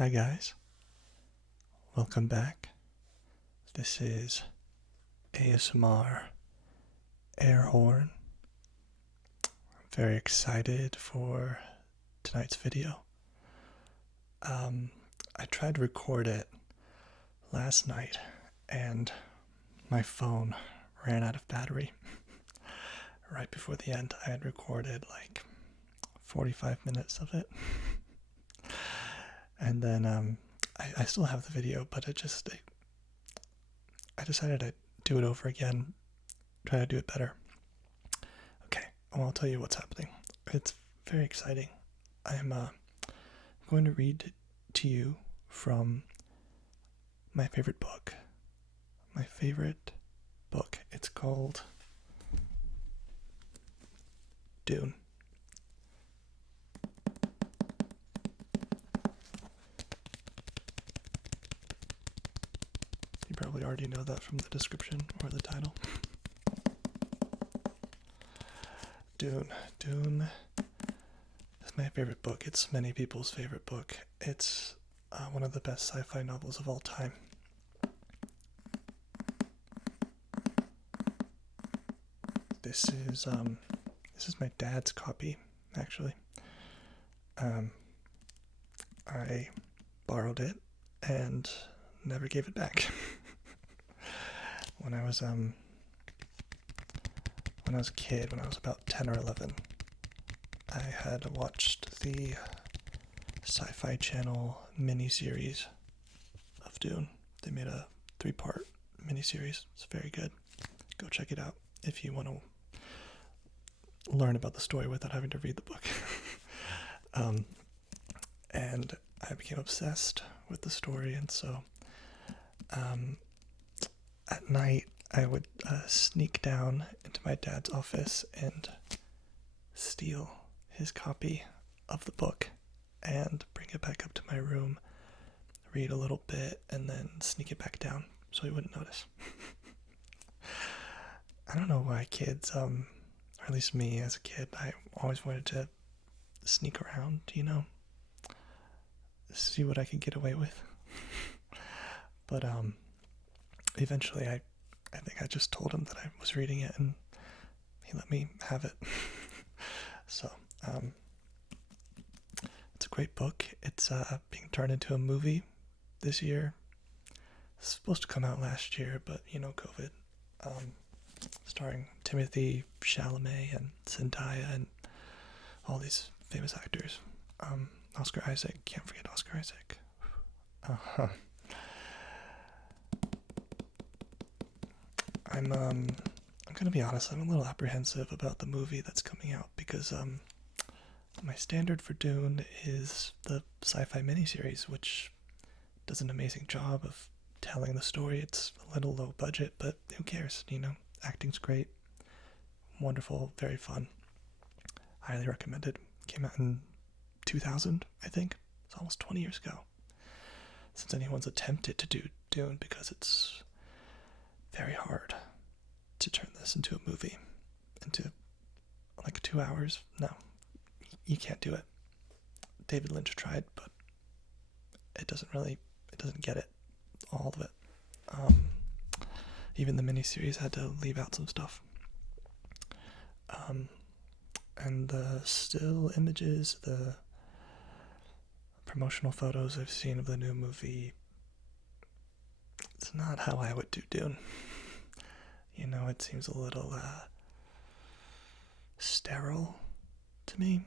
Hi guys, welcome back. This is ASMR Air Horn. I'm very excited for tonight's video. I tried to record it last night and my phone ran out of battery. Right before the end, I had recorded like 45 minutes of it. And then I still have the video, but I decided to do it over again, try to do it better. Okay, well, I'll tell you what's happening. It's very exciting. I'm going to read to you from my favorite book. My favorite book. It's called Dune. You probably already know that from the description or the title. Dune. Dune is my favorite book. It's many people's favorite book. It's one of the best sci-fi novels of all time. This is my dad's copy, actually. I borrowed it and never gave it back. When I was a kid, when I was about 10 or 11, I had watched the Sci-Fi Channel miniseries of Dune. They made a 3-part miniseries. It's very good. Go check it out if you want to learn about the story without having to read the book. And I became obsessed with the story, and so at night I would sneak down into my dad's office and steal his copy of the book and bring it back up to my room, read a little bit, and then sneak it back down so he wouldn't notice. I don't know why kids, or at least me as a kid, I always wanted to sneak around, see what I could get away with. But eventually I think I just told him that I was reading it and he let me have it. So it's a great book. It's being turned into a movie this year. It's supposed to come out last year, but COVID. Starring Timothy Chalamet and Zendaya and all these famous actors. Oscar Isaac, can't forget Oscar Isaac. I'm gonna be honest, I'm a little apprehensive about the movie that's coming out because my standard for Dune is the sci-fi miniseries, which does an amazing job of telling the story. It's a little low budget, but who cares, Acting's great, wonderful, very fun. Highly recommended. Came out in 2000, I think. It's almost 20 years ago since anyone's attempted to do Dune, because it's very hard to turn this into a movie, into like 2 hours. No, you can't do it. David Lynch tried, but it doesn't get it, all of it. Even the miniseries had to leave out some stuff. And the still images, the promotional photos I've seen of the new movie, it's not how I would do Dune. It seems a little sterile to me.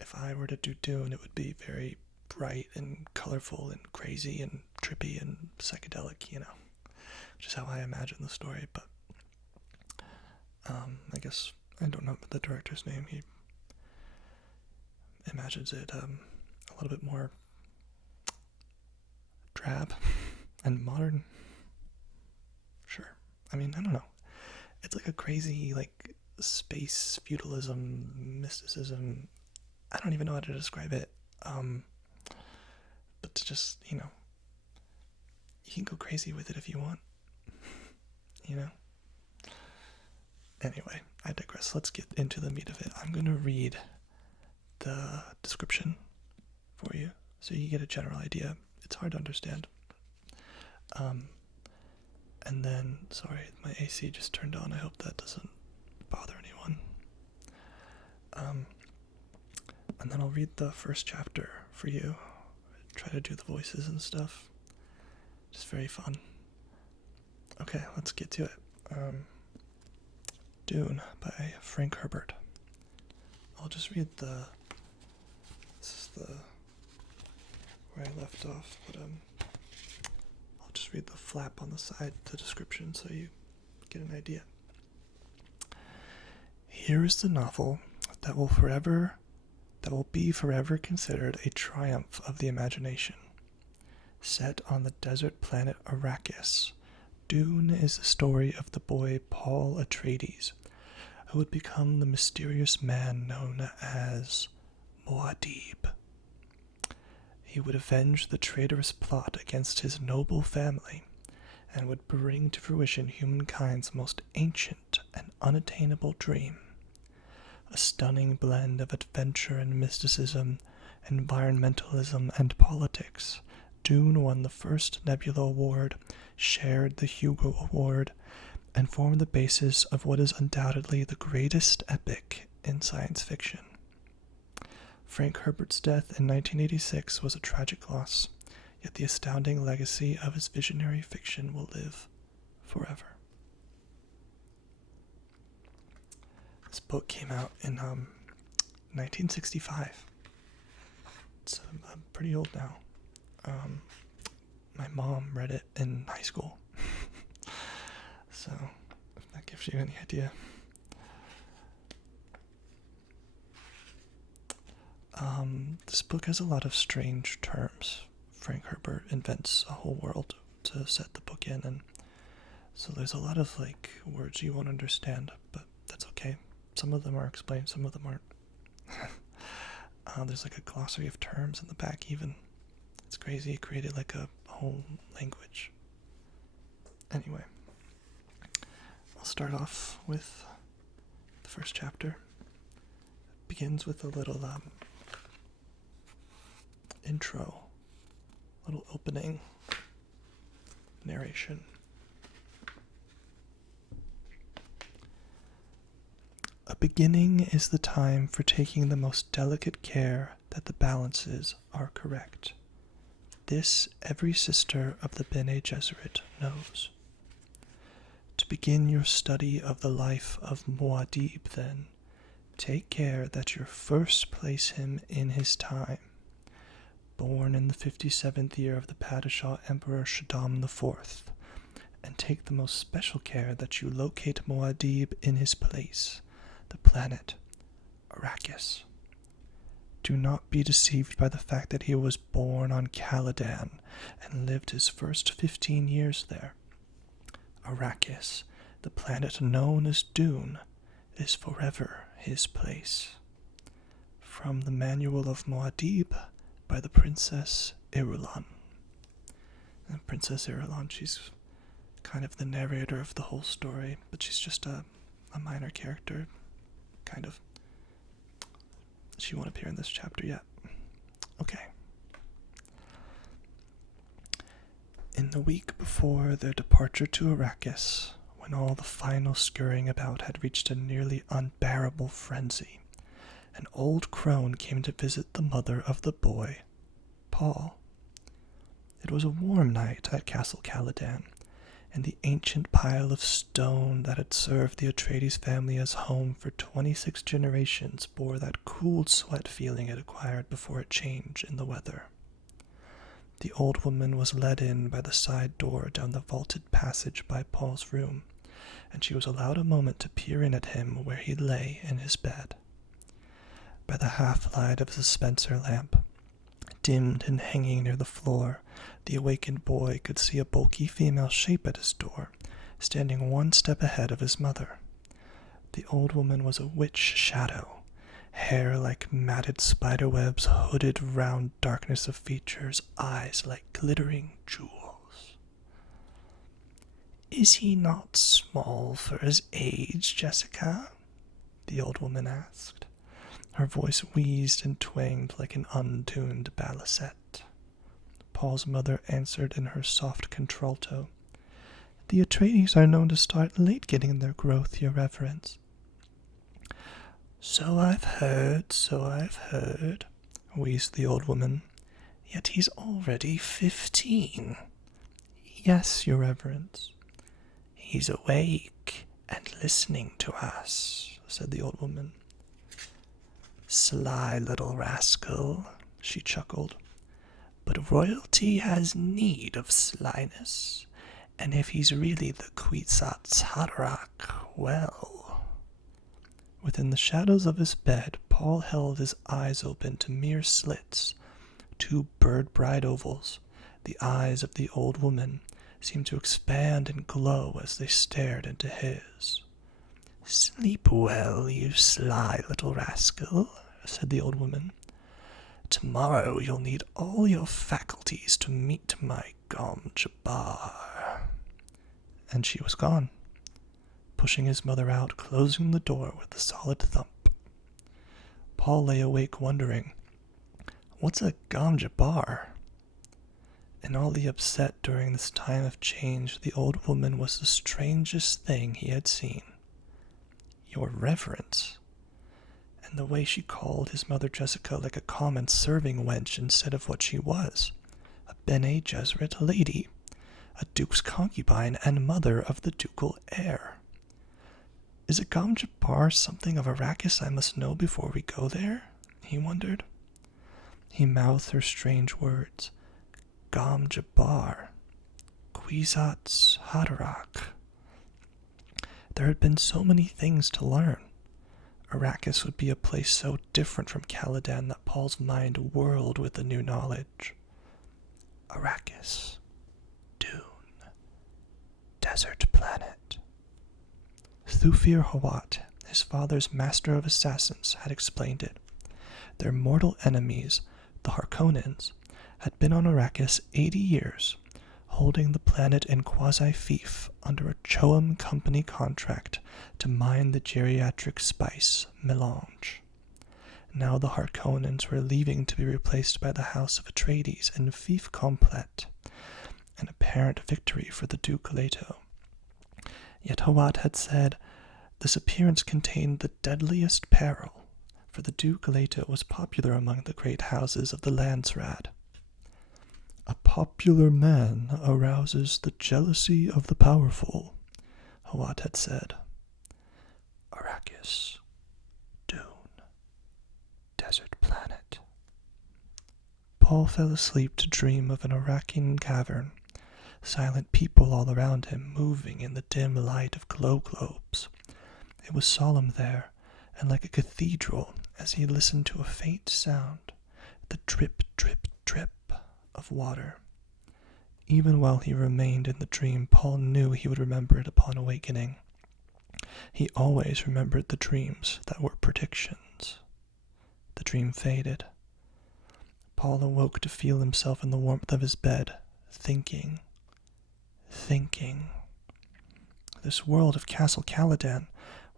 If I were to do Dune, it would be very bright and colorful and crazy and trippy and psychedelic, which is how I imagine the story. But I guess I don't know the director's name. He imagines it a little bit more drab and modern. Sure. I don't know. It's like a crazy, space feudalism, mysticism. I don't even know how to describe it. But to just, you can go crazy with it if you want. Anyway, I digress. Let's get into the meat of it. I'm going to read the description for you so you get a general idea. It's hard to understand. And then, sorry, my AC just turned on. I hope that doesn't bother anyone. And then I'll read the first chapter for you. Try to do the voices and stuff. Just very fun. Okay, let's get to it. Dune by Frank Herbert. I'll just read this is where I left off, but I'll just read the flap on the side, the description, so you get an idea. Here is the novel that will be forever considered a triumph of the imagination. Set on the desert planet Arrakis, Dune is the story of the boy Paul Atreides, who would become the mysterious man known as Muad'Dib. He would avenge the traitorous plot against his noble family and would bring to fruition humankind's most ancient and unattainable dream. A stunning blend of adventure and mysticism, environmentalism and politics, Dune won the first Nebula Award, shared the Hugo Award, and formed the basis of what is undoubtedly the greatest epic in science fiction. Frank Herbert's death in 1986 was a tragic loss, yet the astounding legacy of his visionary fiction will live forever. This book came out in 1965. It's pretty old now. My mom read it in high school. So, if that gives you any idea. This book has a lot of strange terms. Frank Herbert invents a whole world to set the book in, and so there's a lot of words you won't understand, but that's okay. Some of them are explained, some of them aren't. There's a glossary of terms in the back even. It's crazy. He created a whole language. Anyway, I'll start off with the first chapter. It begins with a little intro, little opening narration. A beginning is the time for taking the most delicate care that the balances are correct. This every sister of the Bene Gesserit knows. To begin your study of the life of Muad'Dib, then, take care that you first place him in his time. Born in the 57th year of the Padishah Emperor Shaddam IV, and take the most special care that you locate Muad'Dib in his place, the planet Arrakis. Do not be deceived by the fact that he was born on Caladan and lived his first 15 years there. Arrakis, the planet known as Dune, is forever his place. From the Manual of Muad'Dib by the Princess Irulan. And Princess Irulan, she's kind of the narrator of the whole story, but she's just a minor character, kind of. She won't appear in this chapter yet. Okay. In the week before their departure to Arrakis, when all the final scurrying about had reached a nearly unbearable frenzy, an old crone came to visit the mother of the boy, Paul. It was a warm night at Castle Caladan, and the ancient pile of stone that had served the Atreides family as home for 26 generations bore that cooled sweat feeling it acquired before a change in the weather. The old woman was led in by the side door down the vaulted passage by Paul's room, and she was allowed a moment to peer in at him where he lay in his bed. By the half-light of the Spencer lamp, dimmed and hanging near the floor, the awakened boy could see a bulky female shape at his door, standing one step ahead of his mother. The old woman was a witch shadow, hair like matted spiderwebs, hooded round darkness of features, eyes like glittering jewels. "Is he not small for his age, Jessica?" the old woman asked. Her voice wheezed and twanged like an untuned balisette. Paul's mother answered in her soft contralto. The Atreides are known to start late getting their growth, Your Reverence. So I've heard, wheezed the old woman. Yet he's already 15. Yes, Your Reverence. He's awake and listening to us, said the old woman. Sly little rascal, she chuckled. But royalty has need of slyness, and if he's really the Kwisatz Haderach, well. Within the shadows of his bed, Paul held his eyes open to mere slits, 2 bird-bright ovals. The eyes of the old woman seemed to expand and glow as they stared into his. Sleep well, you sly little rascal, said the old woman. Tomorrow you'll need all your faculties to meet my Gom Jabbar. And she was gone, pushing his mother out, closing the door with a solid thump. Paul lay awake wondering, what's a Gom Jabbar? In all the upset during this time of change, the old woman was the strangest thing he had seen. Your Reverence. And the way she called his mother Jessica like a common serving wench instead of what she was, a Bene Gesserit lady, a duke's concubine and mother of the ducal heir. Is a Gom Jabbar something of Arrakis I must know before we go there? He wondered. He mouthed her strange words. Gom Jabbar. Kwisatz Haderach. There had been so many things to learn. Arrakis would be a place so different from Caladan that Paul's mind whirled with the new knowledge. Arrakis. Dune. Desert planet. Thufir Hawat, his father's master of assassins, had explained it. Their mortal enemies, the Harkonnens, had been on Arrakis 80 years, holding the planet in quasi-fief under a Choam Company contract to mine the geriatric spice melange. Now the Harkonnens were leaving to be replaced by the House of Atreides in fief complete, an apparent victory for the Duke Leto. Yet Hawat had said this appearance contained the deadliest peril, for the Duke Leto was popular among the great houses of the Landsraad. A popular man arouses the jealousy of the powerful, Hawat had said. Arrakis. Dune. Desert planet. Paul fell asleep to dream of an Arakian cavern, silent people all around him moving in the dim light of glow globes. It was solemn there, and like a cathedral, as he listened to a faint sound, the drip, drip, drip of water. Even while he remained in the dream, Paul knew he would remember it upon awakening. He always remembered the dreams that were predictions. The dream faded. Paul awoke to feel himself in the warmth of his bed, thinking. This world of Castle Caladan,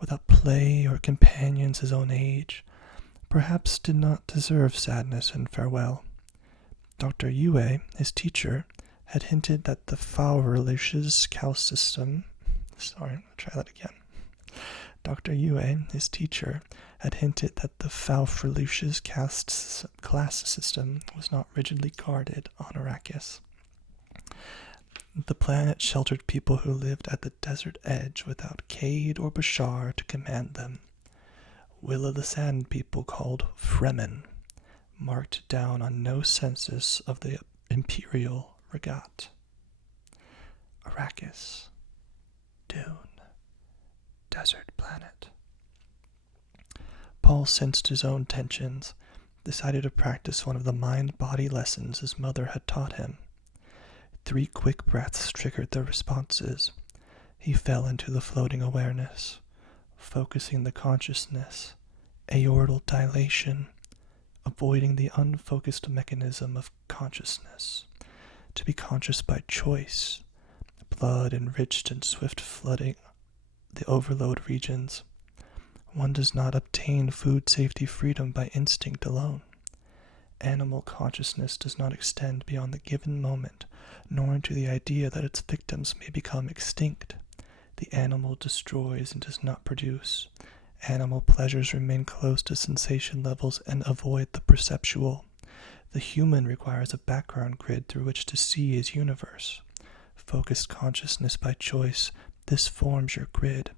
without play or companions his own age, perhaps did not deserve sadness and farewell. Dr. Yue, his teacher, had hinted that the Faufreluches caste system... Dr. Yue, his teacher, had hinted that the Faufreluches class system was not rigidly guarded on Arrakis. The planet sheltered people who lived at the desert edge without Cade or Bashar to command them. Will o' the Sand people called Fremen, marked down on no census of the Imperial Regat. Arrakis. Dune. Desert planet. Paul sensed his own tensions, decided to practice one of the mind-body lessons his mother had taught him. 3 quick breaths triggered the responses. He fell into the floating awareness, focusing the consciousness, aortal dilation, avoiding the unfocused mechanism of consciousness, to be conscious by choice, blood enriched and swift flooding the overload regions. One does not obtain food safety freedom by instinct alone. Animal consciousness does not extend beyond the given moment, nor into the idea that its victims may become extinct. The animal destroys and does not produce. Animal pleasures remain close to sensation levels and avoid the perceptual. The human requires a background grid through which to see his universe. Focused consciousness by choice, this forms your grid.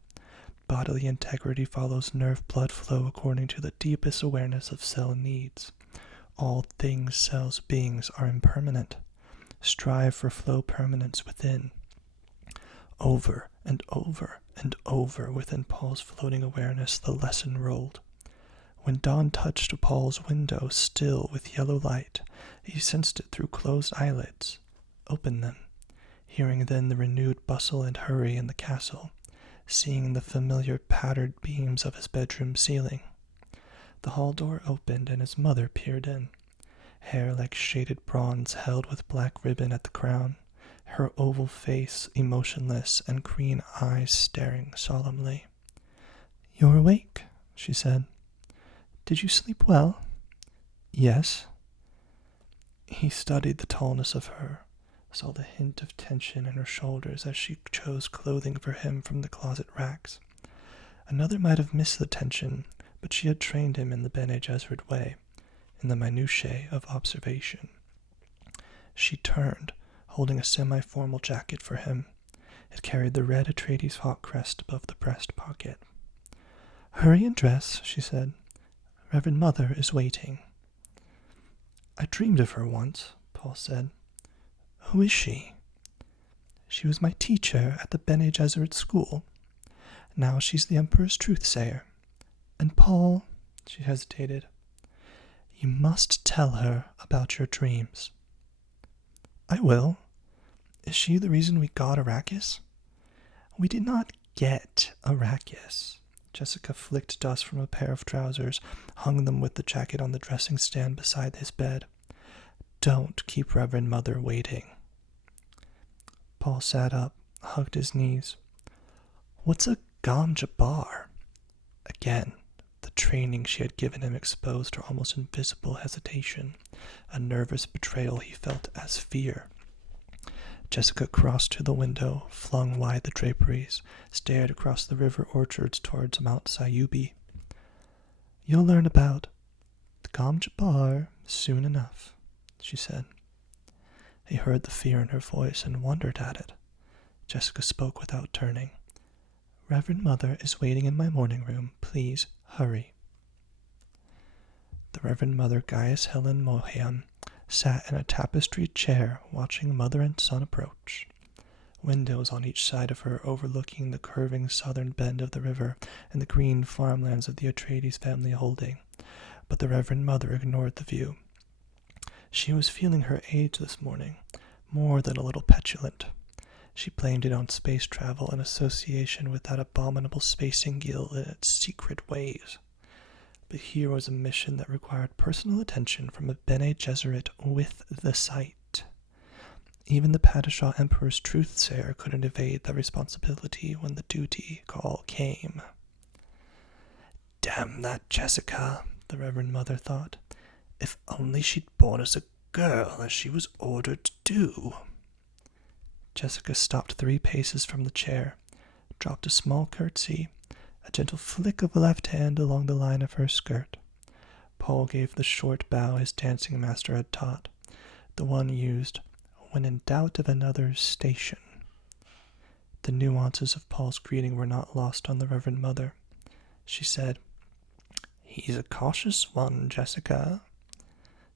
Bodily integrity follows nerve blood flow according to the deepest awareness of cell needs. All things, cells, beings are impermanent. Strive for flow permanence within. Over and over and over within Paul's floating awareness, the lesson rolled. When dawn touched Paul's window, still with yellow light, he sensed it through closed eyelids. Open them, hearing then the renewed bustle and hurry in the castle, seeing the familiar pattered beams of his bedroom ceiling. The hall door opened and his mother peered in, hair like shaded bronze held with black ribbon at the crown, her oval face emotionless and green eyes staring solemnly. "You're awake," she said. "Did you sleep well?" "Yes." He studied the tallness of her, saw the hint of tension in her shoulders as she chose clothing for him from the closet racks. Another might have missed the tension, but she had trained him in the Bene Gesserit way, in the minutiae of observation. She turned, holding a semi-formal jacket for him. It carried the red Atreides hawk crest above the breast pocket. "Hurry and dress," she said. "Reverend Mother is waiting." "I dreamed of her once," Paul said. "Who is she?" "She was my teacher at the Bene Gesserit school. Now she's the Emperor's truth-sayer. And Paul," she hesitated, "you must tell her about your dreams." "I will. Is she the reason we got Arrakis?" "We did not get Arrakis." Jessica flicked dust from a pair of trousers, hung them with the jacket on the dressing stand beside his bed. "Don't keep Reverend Mother waiting." Paul sat up, hugged his knees. "What's a Gom Jabbar?" Again, the training she had given him exposed her almost invisible hesitation, a nervous betrayal he felt as fear. Jessica crossed to the window, flung wide the draperies, stared across the river orchards towards Mount Sayubi. "You'll learn about the Gom Jabbar soon enough," she said. He heard the fear in her voice and wondered at it. Jessica spoke without turning. "Reverend Mother is waiting in my morning room. Please hurry." The Reverend Mother Gaius Helen Mohiam sat in a tapestried chair watching mother and son approach. Windows on each side of her overlooking the curving southern bend of the river and the green farmlands of the Atreides family holding, but the Reverend Mother ignored the view. She was feeling her age this morning, more than a little petulant. She blamed it on space travel in association with that abominable spacing guild and its secret ways. But here was a mission that required personal attention from a Bene Gesserit with the sight. Even the Padishah Emperor's truth-sayer couldn't evade that responsibility when the duty call came. "Damn that Jessica," the Reverend Mother thought. "If only she'd born as a girl, as she was ordered to do." Jessica stopped 3 paces from the chair, dropped a small curtsy, a gentle flick of a left hand along the line of her skirt. Paul gave the short bow his dancing master had taught, the one used when in doubt of another's station. The nuances of Paul's greeting were not lost on the Reverend Mother. She said, "He's a cautious one, Jessica."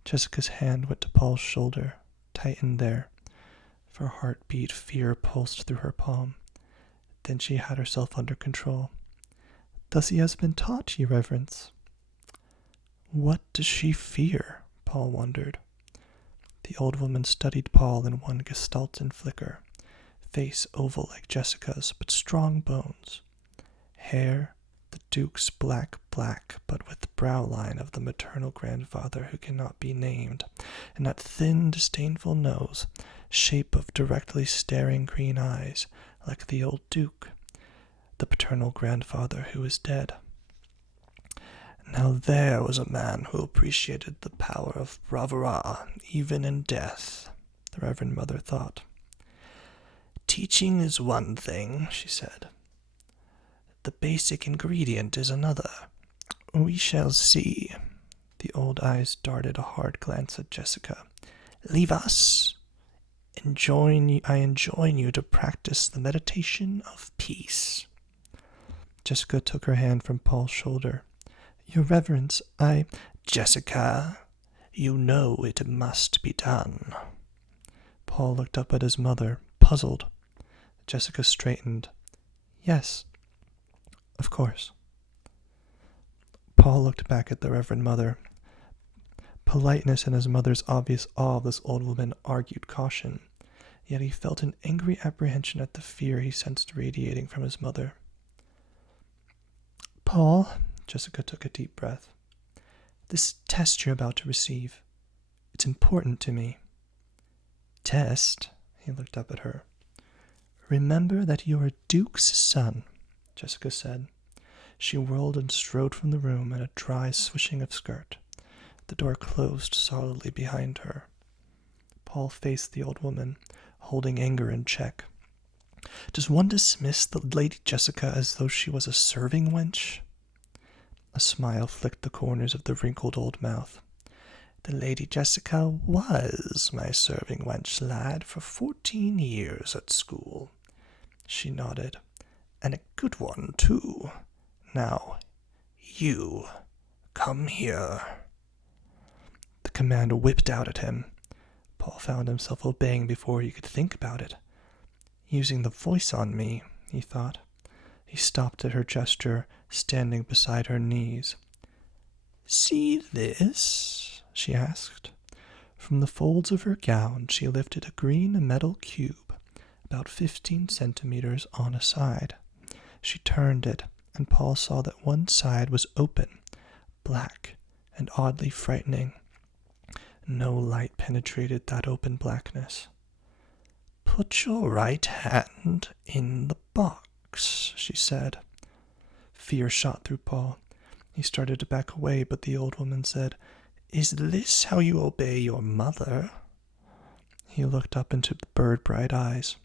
Jessica's hand went to Paul's shoulder, tightened there. For her heartbeat, fear pulsed through her palm. Then she had herself under control. "Thus he has been taught, your reverence." What does she fear? Paul wondered. The old woman studied Paul in one gestalten flicker, face oval like Jessica's, but strong bones. Hair, the Duke's black, but with the brow line of the maternal grandfather who cannot be named, and that thin, disdainful nose, shape of directly staring green eyes, like the old Duke, the paternal grandfather who is dead. Now there was a man who appreciated the power of bravura, even in death, the Reverend Mother thought. Teaching is one thing, she said. The basic ingredient is another. We shall see. The old eyes darted a hard glance at Jessica. Leave us. I enjoin you to practice the meditation of peace. Jessica took her hand from Paul's shoulder. Your Reverence, Jessica, you know it must be done. Paul looked up at his mother, puzzled. Jessica straightened. Yes, of course. Paul looked back at the Reverend Mother. Politeness and his mother's obvious awe of this old woman argued caution, yet he felt an angry apprehension at the fear he sensed radiating from his mother. Paul, Jessica took a deep breath. This test you're about to receive, it's important to me. Test? He looked up at her. Remember that you're a duke's son, Jessica said. She whirled and strode from the room in a dry swishing of skirt. The door closed solidly behind her. Paul faced the old woman, holding anger in check. Does one dismiss the Lady Jessica as though she was a serving wench? A smile flicked the corners of the wrinkled old mouth. The Lady Jessica was my serving wench, lad, for 14 years at school. She nodded. And a good one, too. Now, you, come here. The command whipped out at him. Paul found himself obeying before he could think about it. Using the voice on me, he thought. He stopped at her gesture, standing beside her knees. See this? She asked. From the folds of her gown she lifted a green metal cube, about 15 centimeters on a side. She turned it, and Paul saw that one side was open, black, and oddly frightening. No light penetrated that open blackness. Put your right hand in the box, she said. Fear shot through Paul. He started to back away, but the old woman said, Is this how you obey your mother? He looked up into the bird-bright eyes.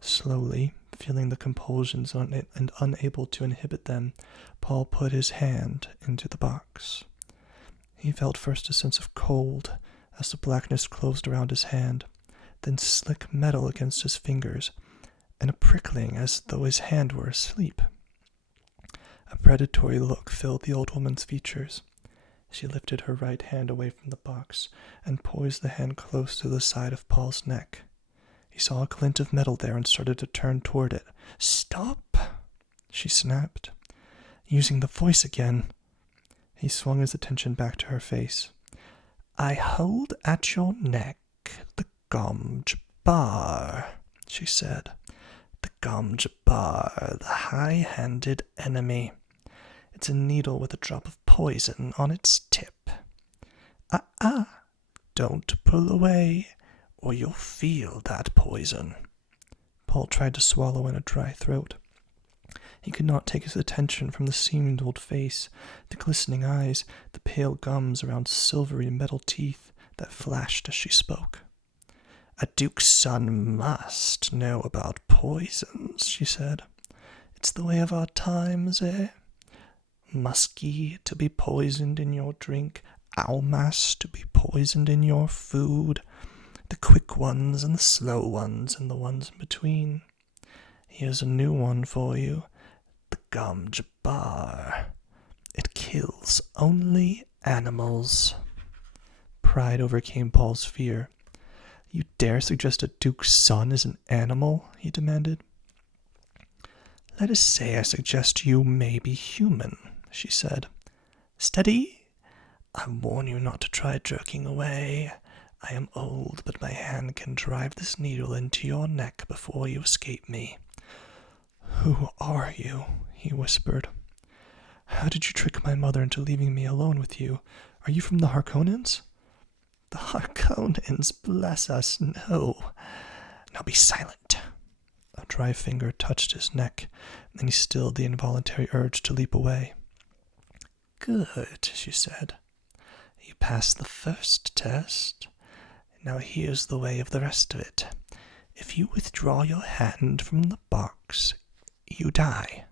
Slowly, feeling the compulsions on it and unable to inhibit them, Paul put his hand into the box. He felt first a sense of cold as the blackness closed around his hand, then slick metal against his fingers, and a prickling as though his hand were asleep. A predatory look filled the old woman's features. She lifted her right hand away from the box and poised the hand close to the side of Paul's neck. He saw a glint of metal there and started to turn toward it. Stop! She snapped. Using the voice again. He swung his attention back to her face. I hold at your neck the Gomj Bar, she said. The Gomj Bar, the high-handed enemy. It's a needle with a drop of poison on its tip. Don't pull away, or you'll feel that poison. Paul tried to swallow in a dry throat. He could not take his attention from the seamed old face, the glistening eyes, the pale gums around silvery metal teeth that flashed as she spoke. A duke's son must know about poisons, she said. It's the way of our times, eh? Musky to be poisoned in your drink, almas to be poisoned in your food, the quick ones and the slow ones and the ones in between. Here's a new one for you. The Gomj Bar. It kills only animals. Pride overcame Paul's fear. You dare suggest a duke's son is an animal? He demanded. Let us say I suggest you may be human, she said. Steady? I warn you not to try jerking away. I am old, but my hand can drive this needle into your neck before you escape me. Who are you? He whispered. How did you trick my mother into leaving me alone with you? Are you from the Harkonnens? The Harkonnens, bless us, no. Now be silent. A dry finger touched his neck, and he stilled the involuntary urge to leap away. Good, she said. You passed the first test. Now here's the way of the rest of it. If you withdraw your hand from the box, you die.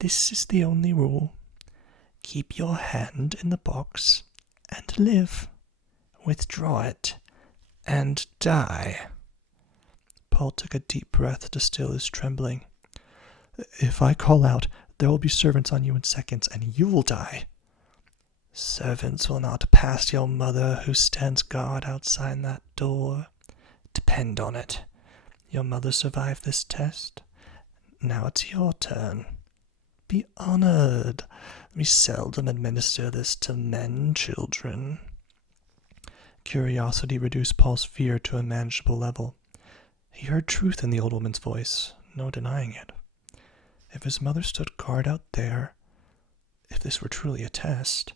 This is the only rule. Keep your hand in the box and live. Withdraw it and die. Paul took a deep breath to still his trembling. If I call out, there will be servants on you in seconds, and you will die. Servants will not pass your mother who stands guard outside that door. Depend on it. Your mother survived this test. Now it's your turn. Be honored. We seldom administer this to men, children. Curiosity reduced Paul's fear to a manageable level. He heard truth in the old woman's voice, no denying it. If his mother stood guard out there, if this were truly a test,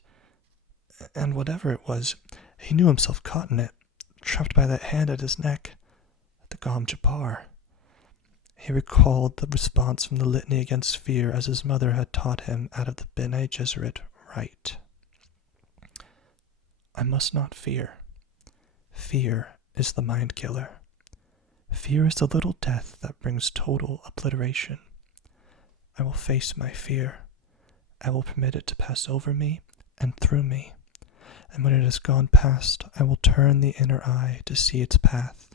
and whatever it was, he knew himself caught in it, trapped by that hand at his neck, the Gom Jabbar. He recalled the response from the litany against fear as his mother had taught him out of the Bene Gesserit rite. I must not fear. Fear is the mind killer. Fear is the little death that brings total obliteration. I will face my fear. I will permit it to pass over me and through me. And when it has gone past, I will turn the inner eye to see its path.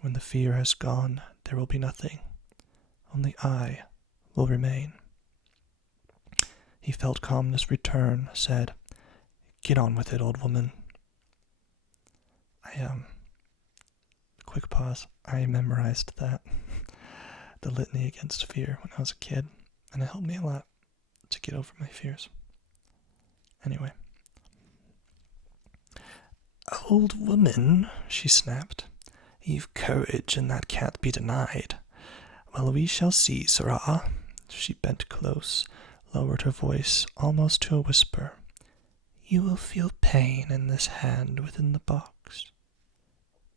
When the fear has gone, there will be nothing. Only I will remain. He felt calmness return, said, Get on with it, old woman. Quick pause. I memorized that. The litany against fear when I was a kid, and it helped me a lot to get over my fears. Anyway. Old woman, she snapped. You've courage, and that can't be denied. Well, we shall see, sirrah. She bent close, lowered her voice almost to a whisper. You will feel pain in this hand within the box.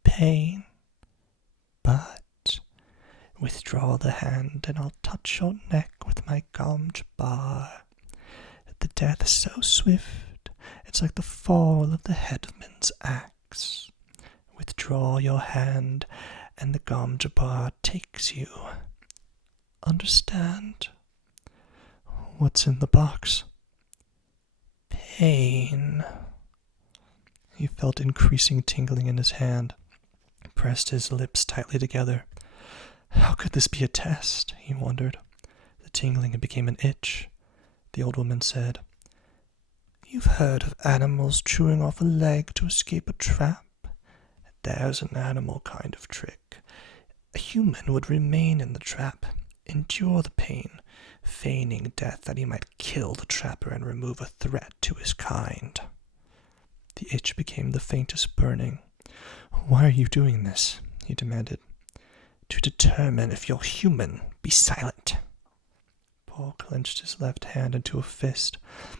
Pain. But withdraw the hand, and I'll touch your neck with my Gom Jabbar. The death is so swift, it's like the fall of the headman's axe. Withdraw your hand, and the Gom Jabbar takes you. Understand? What's in the box? Pain. He felt increasing tingling in his hand, pressed his lips tightly together. How could this be a test? He wondered. The tingling became an itch. The old woman said, You've heard of animals chewing off a leg to escape a trap? There's an animal kind of trick. A human would remain in the trap, endure the pain, feigning death that he might kill the trapper and remove a threat to his kind. The itch became the faintest burning. Why are you doing this? He demanded. To determine if you're human, be silent. Paul clenched his left hand into a fist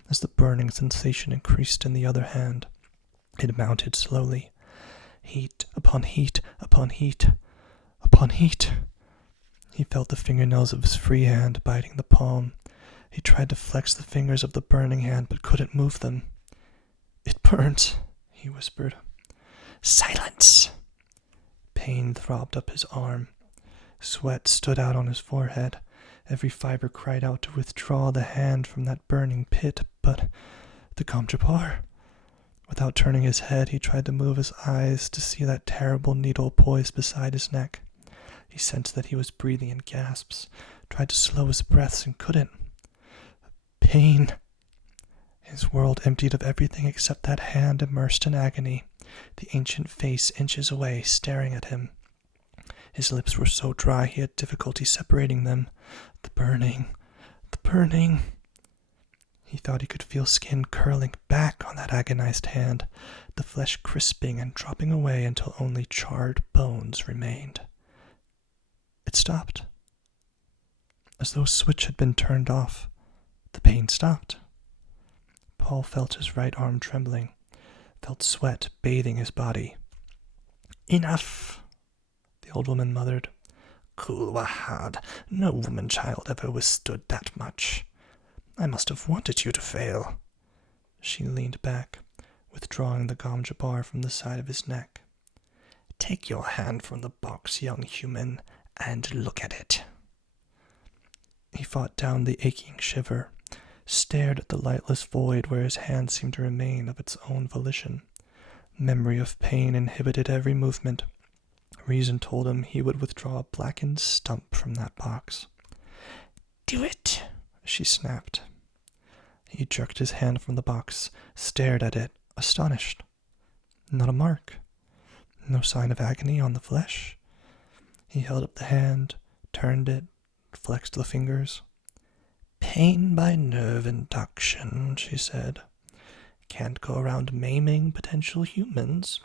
as the burning sensation increased in the other hand. It mounted slowly. Heat upon heat upon heat upon heat. He felt the fingernails of his free hand biting the palm. He tried to flex the fingers of the burning hand but couldn't move them. It burns, he whispered. Silence! Pain throbbed up his arm. Sweat stood out on his forehead. Every fiber cried out to withdraw the hand from that burning pit, but the Gom Jabbar. Without turning his head, he tried to move his eyes to see that terrible needle poised beside his neck. He sensed that he was breathing in gasps, tried to slow his breaths and couldn't. Pain. His world emptied of everything except that hand immersed in agony, the ancient face inches away, staring at him. His lips were so dry he had difficulty separating them. The burning. The burning. He thought he could feel skin curling back on that agonized hand, the flesh crisping and dropping away until only charred bones remained. It stopped. As though a switch had been turned off, the pain stopped. Paul felt his right arm trembling, felt sweat bathing his body. Enough, the old woman muttered. Kul Wahad, no woman-child ever withstood that much. I must have wanted you to fail. She leaned back, withdrawing the gamja bar from the side of his neck. Take your hand from the box, young human, and look at it. He fought down the aching shiver, stared at the lightless void where his hand seemed to remain of its own volition. Memory of pain inhibited every movement. Reason told him he would withdraw a blackened stump from that box. Do it, she snapped. He jerked his hand from the box, stared at it, astonished. Not a mark. No sign of agony on the flesh. He held up the hand, turned it, flexed the fingers. Pain by nerve induction, she said. Can't go around maiming potential humans.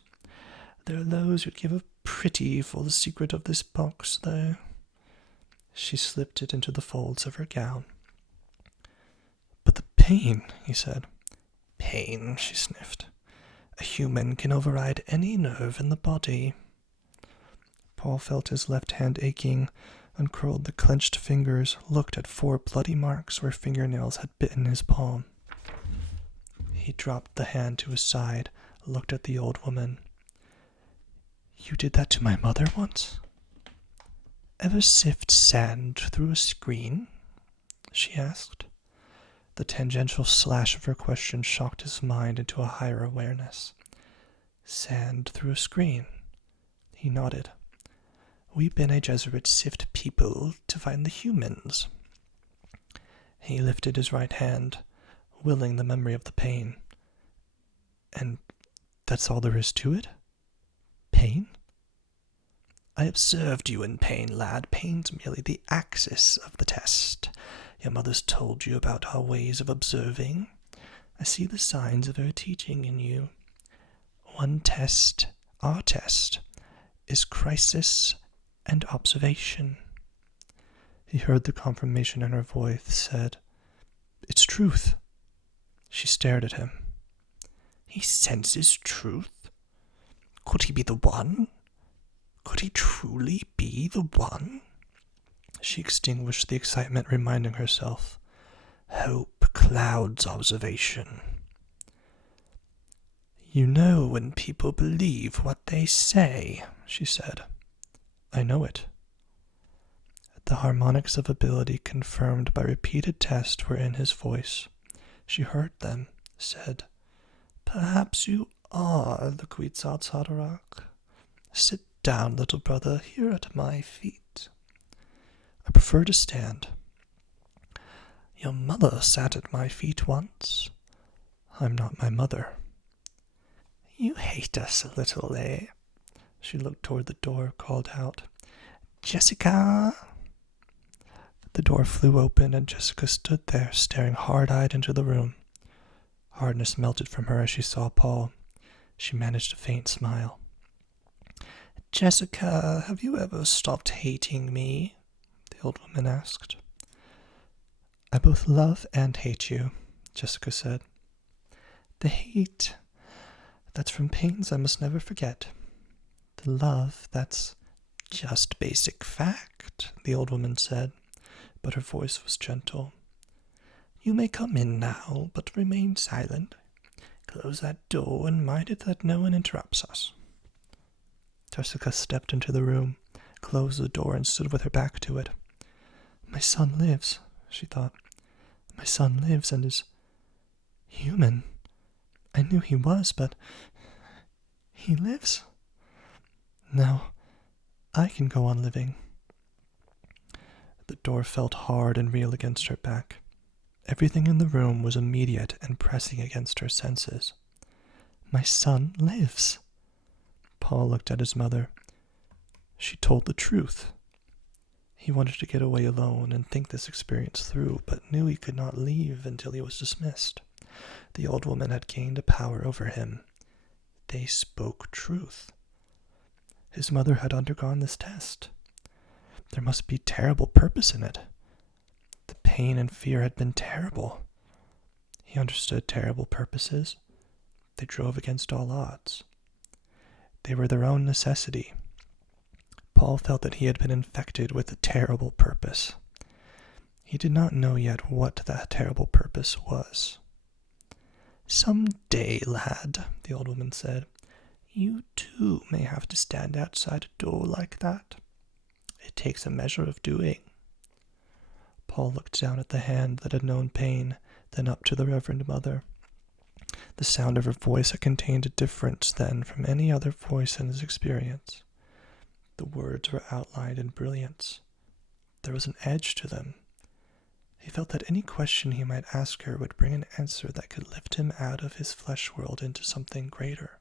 There are those who'd give a pretty for the secret of this box, though. She slipped it into the folds of her gown. But the pain, he said. Pain, she sniffed. A human can override any nerve in the body. Paul felt his left hand aching, uncurled the clenched fingers, looked at 4 bloody marks where fingernails had bitten his palm. He dropped the hand to his side, looked at the old woman. You did that to my mother once? Ever sift sand through a screen? She asked. The tangential slash of her question shocked his mind into a higher awareness. Sand through a screen. He nodded. We Bene Gesserit sift people to find the humans. He lifted his right hand, willing the memory of the pain. And that's all there is to it? Pain? I observed you in pain, lad. Pain's merely the axis of the test. Your mother's told you about our ways of observing. I see the signs of her teaching in you. One test, our test, is crisis and observation. He heard the confirmation in her voice, said, It's truth. She stared at him. He senses truth? Could he be the one? Could he truly be the one? She extinguished the excitement, reminding herself. Hope clouds observation. You know when people believe what they say, she said. I know it. The harmonics of ability confirmed by repeated tests were in his voice. She heard them, said, Perhaps you are the Quetzal's Haderach. Sit down, little brother, here at my feet. I prefer to stand. Your mother sat at my feet once. I'm not my mother. You hate us a little, eh? She looked toward the door, called out, Jessica! The door flew open, and Jessica stood there, staring hard-eyed into the room. Hardness melted from her as she saw Paul. She managed a faint smile. Jessica, have you ever stopped hating me? The old woman asked. I both love and hate you, Jessica said. The hate, that's from pains I must never forget. The love, that's just basic fact, the old woman said, but her voice was gentle. You may come in now, but remain silent. Close that door and mind it that no one interrupts us. Jessica stepped into the room, closed the door, and stood with her back to it. My son lives, she thought. My son lives and is human. I knew he was, but he lives. Now, I can go on living. The door felt hard and real against her back. Everything in the room was immediate and pressing against her senses. My son lives. Paul looked at his mother. She told the truth. He wanted to get away alone and think this experience through, but knew he could not leave until he was dismissed. The old woman had gained a power over him. They spoke truth. His mother had undergone this test. There must be terrible purpose in it. The pain and fear had been terrible. He understood terrible purposes. They drove against all odds. They were their own necessity. Paul felt that he had been infected with a terrible purpose. He did not know yet what that terrible purpose was. "Some day, lad," the old woman said, "you too may have to stand outside a door like that. It takes a measure of doing." Paul looked down at the hand that had known pain, then up to the Reverend Mother. The sound of her voice had contained a difference then from any other voice in his experience. The words were outlined in brilliance. There was an edge to them. He felt that any question he might ask her would bring an answer that could lift him out of his flesh world into something greater.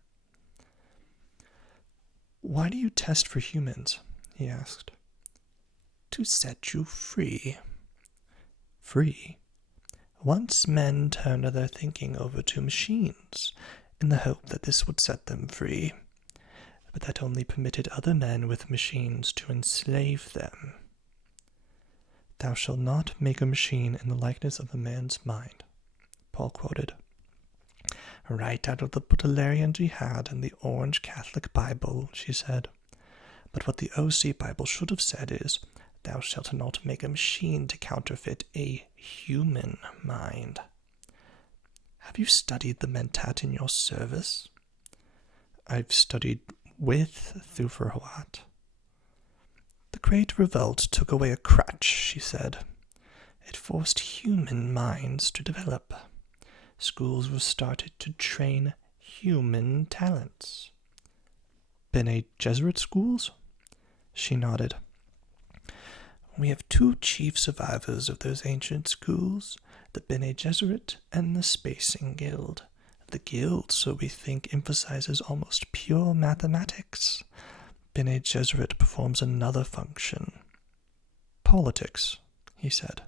"Why do you test for humans?" he asked. "To set you free." "Free?" "Once men turned their thinking over to machines, in the hope that this would set them free. But that only permitted other men with machines to enslave them." "Thou shalt not make a machine in the likeness of a man's mind," Paul quoted. "Right out of the Butlerian Jihad and the Orange Catholic Bible," she said. "But what the OC Bible should have said is, thou shalt not make a machine to counterfeit a human mind." "Have you studied the Mentat in your service?" "I've studied with Thufirhawat." "The Great Revolt took away a crutch," she said. "It forced human minds to develop. Schools were started to train human talents." "Bene Gesserit schools?" She nodded. "We have two chief survivors of those ancient schools, the Bene Gesserit and the Spacing Guild. The Guild, so we think, emphasizes almost pure mathematics. Bene Gesserit performs another function." "Politics," he said.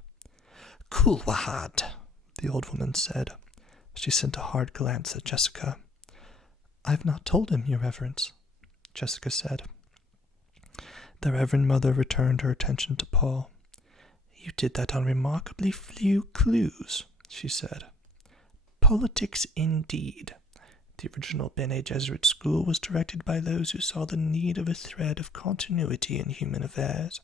"Kulwahad," the old woman said. She sent a hard glance at Jessica. "I've not told him, Your Reverence," Jessica said. The Reverend Mother returned her attention to Paul. "You did that on remarkably few clues," she said. "Politics indeed. The original Bene Gesserit school was directed by those who saw the need of a thread of continuity in human affairs.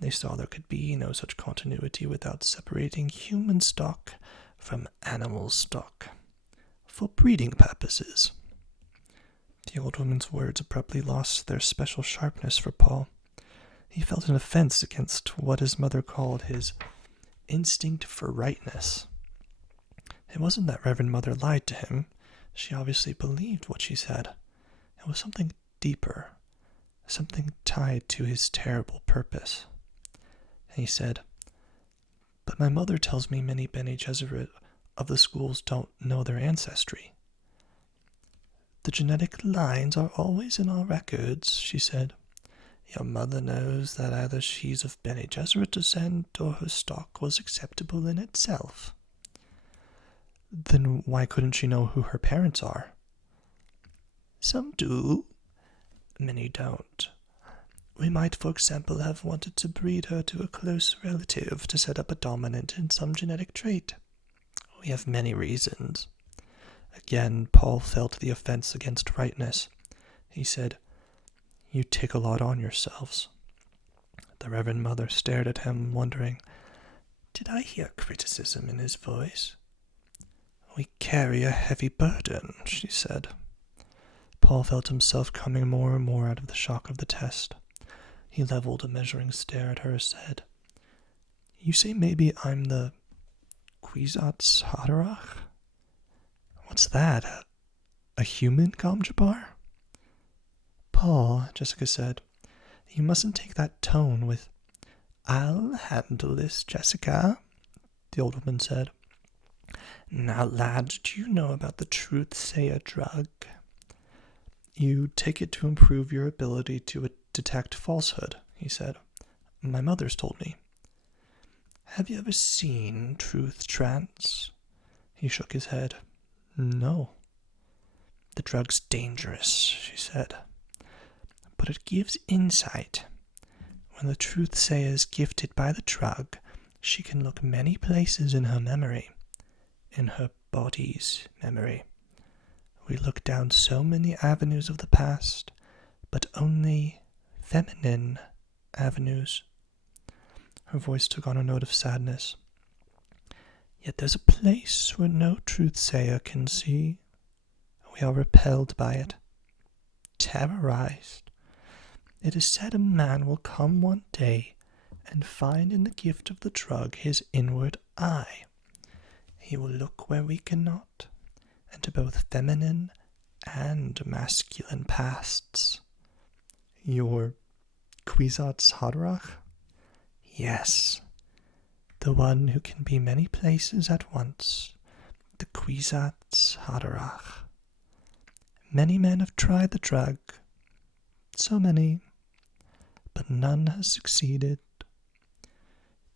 They saw there could be no such continuity without separating human stock from animal stock. For breeding purposes." The old woman's words abruptly lost their special sharpness for Paul. He felt an offense against what his mother called his instinct for rightness. It wasn't that Reverend Mother lied to him. She obviously believed what she said. It was something deeper, something tied to his terrible purpose. And he said, "But my mother tells me many Bene Gesserit of the schools don't know their ancestry." "The genetic lines are always in our records," she said. "Your mother knows that either she's of Bene Gesserit descent or her stock was acceptable in itself." "Then why couldn't she know who her parents are?" "Some do. Many don't. We might, for example, have wanted to breed her to a close relative to set up a dominant in some genetic trait. We have many reasons." Again, Paul felt the offense against rightness. He said, "You take a lot on yourselves." The Reverend Mother stared at him, wondering, did I hear criticism in his voice? "We carry a heavy burden," she said. Paul felt himself coming more and more out of the shock of the test. He leveled a measuring stare at her, said, "You say maybe I'm the Kwisatz Haderach? What's that? A human Gamjabar?" "Paul," Jessica said, "you mustn't take that tone with—" "I'll handle this, Jessica," the old woman said. "Now, lad, do you know about the Truth-Sayer drug?" "You take it to improve your ability to detect falsehood," he said. "My mother's told me." "Have you ever seen Truth Trance?" He shook his head. "No." "The drug's dangerous," she said. "But it gives insight. When the Truth-Sayer is gifted by the drug, she can look many places in her memory, in her body's memory. We look down so many avenues of the past, but only feminine avenues. Her voice took on a note of sadness. Yet there's a place where no truth-sayer can see. We are repelled by it, terrorized. It is said a man will come one day and find in the gift of the drug his inward eye. He will look where we cannot, into both feminine and masculine pasts. Your Kwisatz Haderach? Yes, the one who can be many places at once, the Kwisatz Haderach. Many men have tried the drug, so many, but none has succeeded.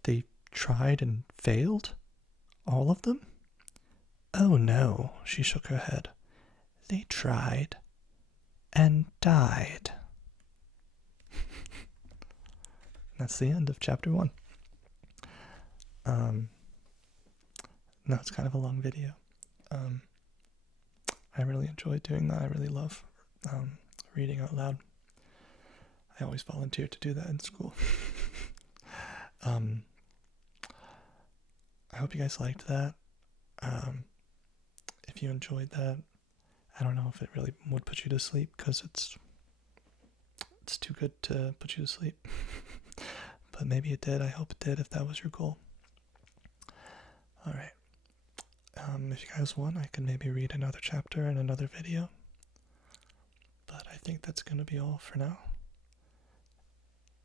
They tried and failed? All of them? Oh no, she shook her head. They tried and died. That's the end of chapter 1. No, it's kind of a long video. I really enjoyed doing that. I really love reading out loud. I always volunteered to do that in school. I hope you guys liked that. If you enjoyed that, I don't know if it really would put you to sleep, because it's too good to put you to sleep. But maybe it did. I hope it did, if that was your goal. Alright. If you guys want, I can maybe read another chapter in another video. But I think that's going to be all for now.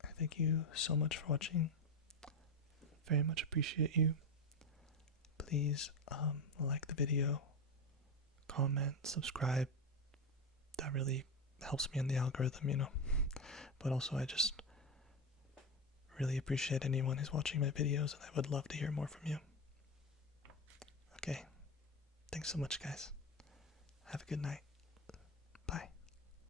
I thank you so much for watching. Very much appreciate you. Please like the video, comment, subscribe. That really helps me in the algorithm, But also I just really appreciate anyone who's watching my videos, and I would love to hear more from you. Okay. Thanks so much, guys. Have a good night.